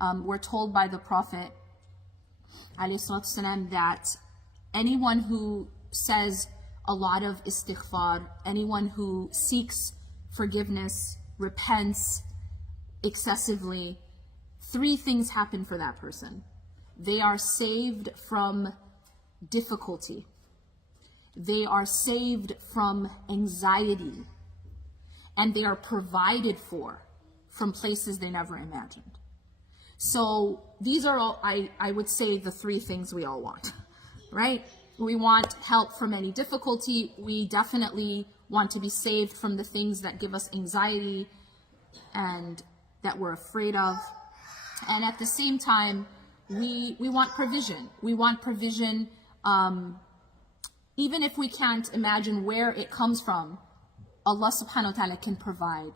We're told by the Prophet ﷺ that anyone who says a lot of istighfar, anyone who seeks forgiveness, repents excessively, three things happen for that person. They are saved from difficulty. They are saved from anxiety. And they are provided for from places they never imagined. So these are all, I would say, the three things we all want, right? We want help from any difficulty. We definitely want to be saved from the things that give us anxiety and that we're afraid of. And at the same time, we want provision. We want provision, even if we can't imagine where it comes from, Allah subhanahu wa ta'ala can provide.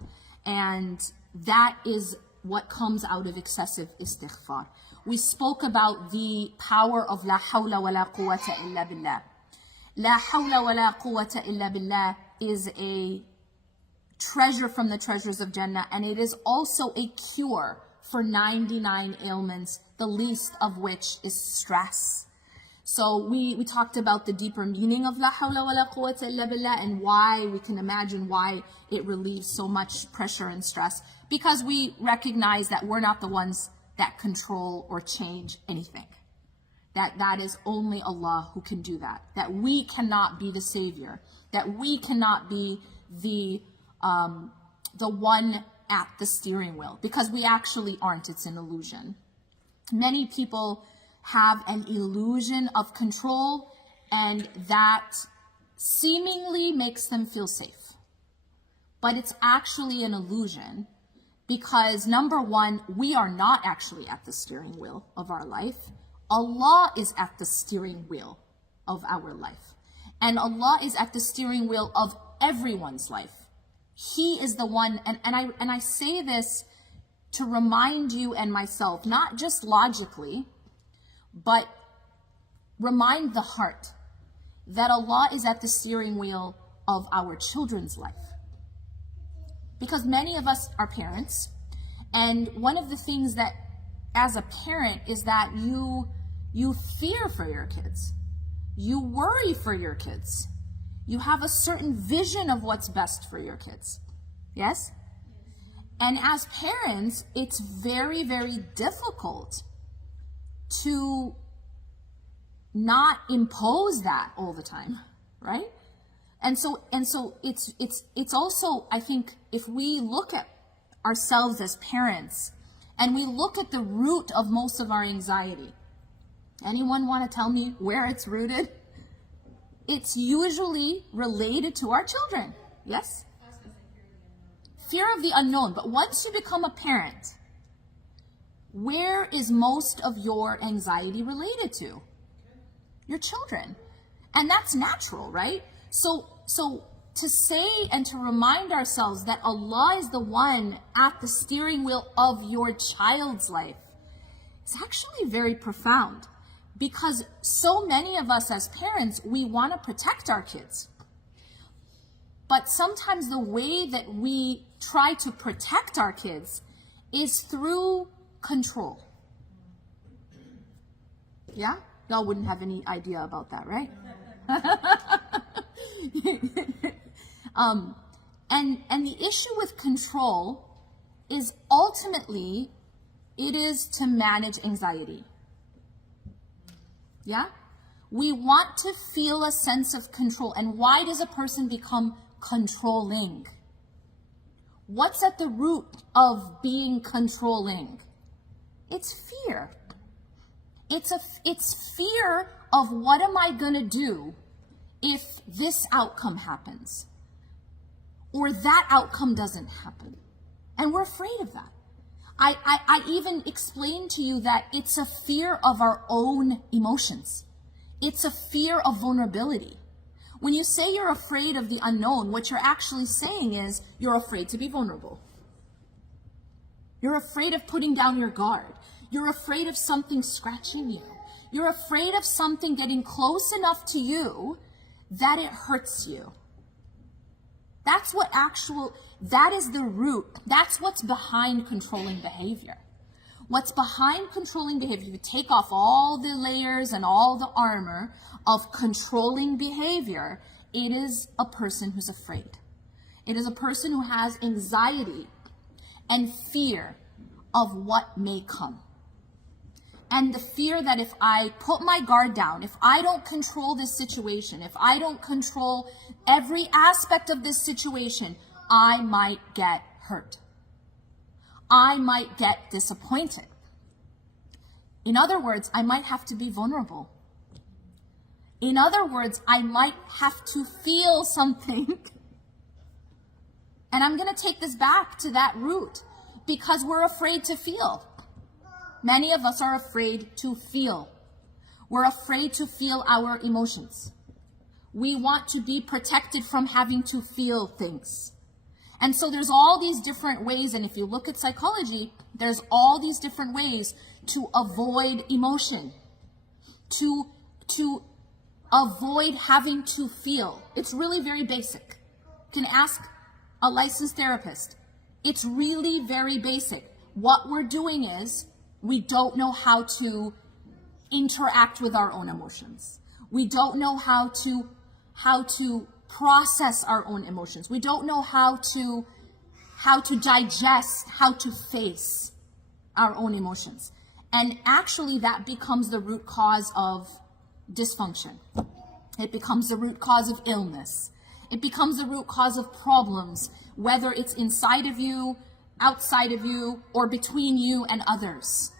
And that is what comes out of excessive istighfar. We spoke about the power of la hawla wa la quwwata illa billah. La hawla wa la quwwata illa billah is a treasure from the treasures of Jannah, and it is also a cure for 99 ailments, the least of which is stress. So we talked about the deeper meaning of la hawla wa la quwwata illa billah and why we can imagine why it relieves so much pressure and stress, because we recognize that we're not the ones that control or change anything. That is only Allah who can do that. That we cannot be the savior. That we cannot be the one at the steering wheel, because we actually aren't. It's an illusion. Many people have an illusion of control, and that seemingly makes them feel safe. But it's actually an illusion, because number one, we are not actually at the steering wheel of our life. Allah is at the steering wheel of our life. And Allah is at the steering wheel of everyone's life. He is the one, and I say this to remind you and myself, not just logically, but remind the heart that Allah is at the steering wheel of our children's life. Because many of us are parents, and one of the things that as a parent is that you fear for your kids. You worry for your kids. You have a certain vision of what's best for your kids. Yes? And as parents, it's very, very difficult to not impose that all the time, right? And so it's also, I think, if we look at ourselves as parents and we look at the root of most of our anxiety, anyone want to tell me where it's rooted? It's usually related to our children. Yes? Fear of the unknown. But once you become a parent, where is most of your anxiety related to? Your children. And that's natural, right? So to say and to remind ourselves that Allah is the one at the steering wheel of your child's life is actually very profound, because so many of us as parents, we want to protect our kids. But sometimes the way that we try to protect our kids is through control. Yeah? Y'all wouldn't have any idea about that, right? And the issue with control is ultimately it is to manage anxiety. Yeah? We want to feel a sense of control. And why does a person become controlling? What's at the root of being controlling? It's fear. It's fear of what am I going to do if this outcome happens or that outcome doesn't happen. And we're afraid of that. I even explained to you that it's a fear of our own emotions. It's a fear of vulnerability. When you say you're afraid of the unknown, what you're actually saying is you're afraid to be vulnerable. You're afraid of putting down your guard. You're afraid of something scratching you. You're afraid of something getting close enough to you that it hurts you. That is the root. That's what's behind controlling behavior. What's behind controlling behavior, if you take off all the layers and all the armor of controlling behavior, it is a person who's afraid. It is a person who has anxiety and fear of what may come. And the fear that if I put my guard down, if I don't control this situation, if I don't control every aspect of this situation, I might get hurt. I might get disappointed. In other words, I might have to be vulnerable. In other words, I might have to feel something. And I'm going to take this back to that root because we're afraid to feel. Many of us are afraid to feel. We're afraid to feel our emotions. We want to be protected from having to feel things. And so there's all these different ways, and if you look at psychology, there's all these different ways to avoid emotion, to avoid having to feel. It's really very basic. You can ask a licensed therapist. It's really very basic. What we're doing is we don't know how to interact with our own emotions. We don't know how to process our own emotions. We don't know how to digest, how to face our own emotions. And actually that becomes the root cause of dysfunction. It becomes the root cause of illness. It becomes the root cause of problems, whether it's inside of you, outside of you, or between you and others.